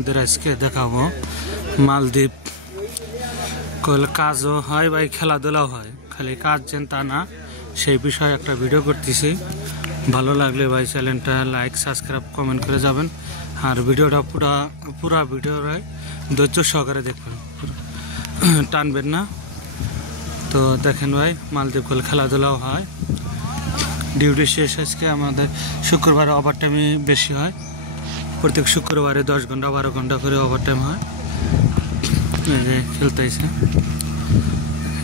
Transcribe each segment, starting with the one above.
আজকে দেখাবো মালদ্বীপ কল কাজও হয় ভাই খেলাধুলাও হয়, খালি কাজ যেন তা না, সেই বিষয়ে একটা ভিডিও করতেছি। ভালো লাগলে ভাই চ্যানেলটা লাইক সাবস্ক্রাইব কমেন্ট করে যাবেন, আর ভিডিওটা পুরা ভিডিওটাই ধৈর্য সহকারে দেখবেন, টানবেন না। তো দেখেন ভাই মালদ্বীপ কল খেলাধুলাও হয়। ডিউটি শেষ আজকে আমাদের শুক্রবারে ওভার টাইমে বেশি হয়, প্রত্যেক শুক্রবারে 10 ঘন্টা 12 ঘন্টা করে ওভারটাইম হয়। এই যে খেলতেছে,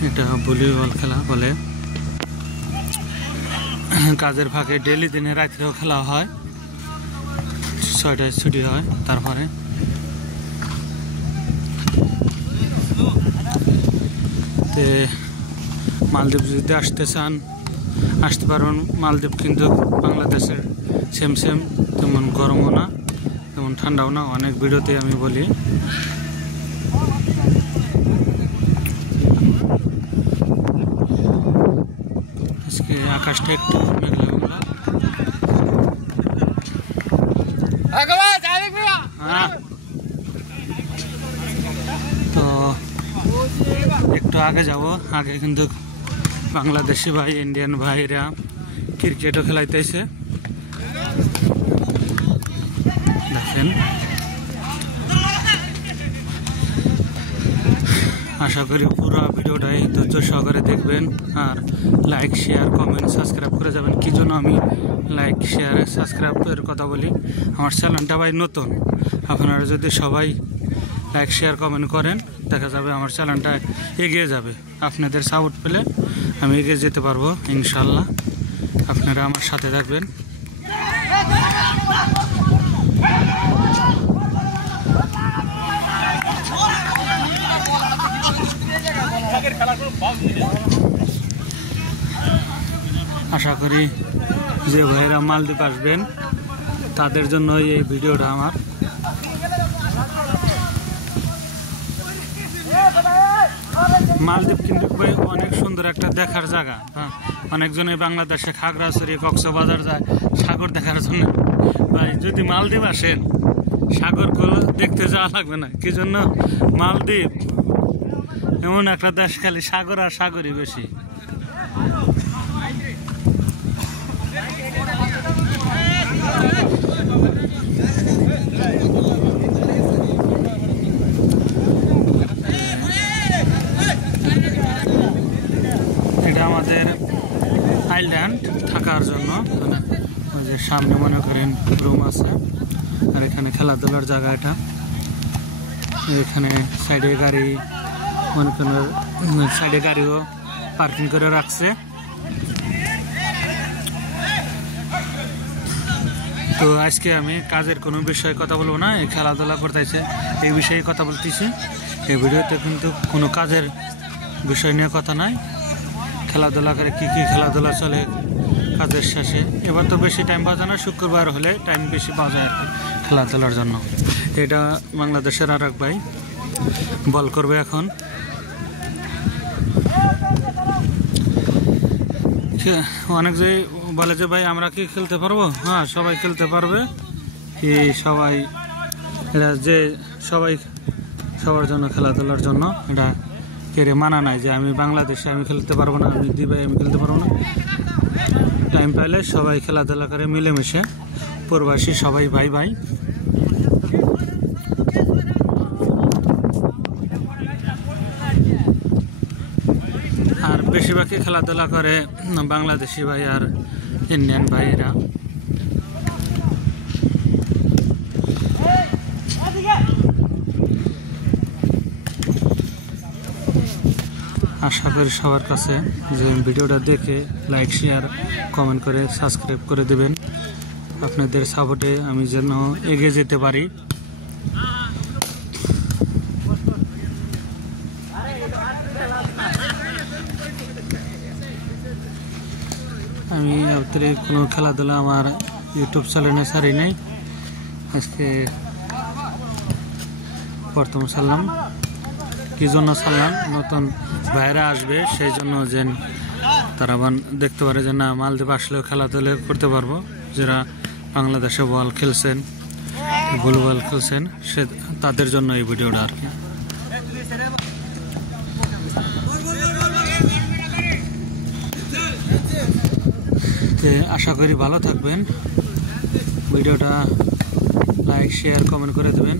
এটা ভলিবল খেলা বলে। কাজের ফাঁকে ডেইলি দিনে রাত্রেও খেলা হয়, 6টায় ছুটি হয়। তারপরে মালদ্বীপ যদি আসতে চান আসতে পারবেন। মালদ্বীপ কিন্তু বাংলাদেশের সেম তেমন গরমও না তেমন ঠান্ডাও না, অনেক ভিডিওতে আমি বলি। আজকে আকাশটা একটু মেঘলা মেঘলা। তো একটু আগে যাব, আগে কিন্তু বাংলাদেশি ভাই ইন্ডিয়ান ভাইরা ক্রিকেটও খেলাইতেছে দেখেন। আশা করি পুরো ভিডিওটাই ধৈর্য সহকারে দেখবেন, আর লাইক শেয়ার কমেন্ট সাবস্ক্রাইব করে যাবেন। কি জন্য আমি লাইক শেয়ার সাবস্ক্রাইবের কথা বলি, আমার চ্যানেলটা ভাই নতুন, আপনারা যদি সবাই লাইক শেয়ার কমেন্ট করেন দেখা যাবে আমার চ্যানেলটা এগিয়ে যাবে। আপনাদের সাপোর্ট পেলে আমি এগিয়ে যেতে পারবো ইনশাল্লাহ। আপনারা আমার সাথে থাকবেন। আশা করি যে ভাইরা মালদ্বীপ আসবেন তাদের জন্য এই ভিডিওটা আমার। মালদ্বীপ কিন্তু অনেক সুন্দর একটা দেখার জায়গা। হ্যাঁ, অনেকজনে বাংলাদেশে খাগড়াছড়ি কক্সবাজার যায় সাগর দেখার জন্য। ভাই যদি মালদ্বীপ আসেন সাগরগুলো দেখতে যাওয়া লাগবে না। কি জন্য মালদ্বীপ এমন একটা দেশ, খালি সাগর আর সাগরই বেশি। এটা আমাদের আইল্যান্ড থাকার জন্য, মানে ওই যে সামনে মনে করেন রুম আছে, আর এখানে খেলাধুলার জায়গা। এটা এখানে সাইডে গাড়ি মনে করেন, সাইডে গাড়িও পার্কিং করে রাখছে। তো আজকে আমি কাজের কোনো বিষয়ে কথা বলবো না, এই খেলাধুলা করতেছে এই বিষয়ে কথা বলতেছি। এই ভিডিওতে কিন্তু কোনো কাজের বিষয় নিয়ে কথা নাই, খেলাধুলা করে কী খেলাধুলা চলে কাজের শেষে। এবার তো বেশি টাইম পাওয়া যায় না, শুক্রবার হলে টাইম বেশি পাওয়া যায় আর কি খেলাধুলার জন্য। এটা বাংলাদেশের আর এক ভাই বল করবে এখন। অনেক যে বলে যে ভাই আমরা কি খেলতে পারবো? হ্যাঁ, সবাই খেলতে পারবে। কি সবাই এটা যে সবাই সবার জন্য খেলাধুলার জন্য, এটা কেড়ে মানা নাই যে আমি বাংলাদেশে আমি খেলতে পারবো না, আমি দিবাই আমি খেলতে পারবো না। টাইম পাইলে সবাই খেলাধুলা করে মিলেমিশে, প্রবাসী সবাই ভাই ভাই। আর বেশিরভাগই খেলাধুলা করে বাংলাদেশি ভাই আর ইন্ডিয়ান ভাইরা। আশা করি সবার কাছে যে ভিডিওটা দেখে লাইক শেয়ার কমেন্ট করে সাবস্ক্রাইব করে দেবেন। আপনাদের সাপোর্টে আমি যেন এগিয়ে যেতে পারি। আমি অতিরিক্ত কোনো খেলাধুলা আমার ইউটিউব চ্যানেলে ছাড়ি নাই। আজকে প্রথম ছাড়লাম। কি জন্য ছাড়লাম? নতুন ভাইরা আসবে সেই জন্য, যে তারা দেখতে পারে যে না মালদ্বীপ আসলেও খেলাধুলা করতে পারবো, যারা বাংলাদেশে বল খেলছেন ভুলভাল খেলছেন সে তাদের জন্য এই ভিডিওটা আর কি। আশা করি ভালো থাকবেন, ভিডিওটা লাইক শেয়ার কমেন্ট করে দেবেন।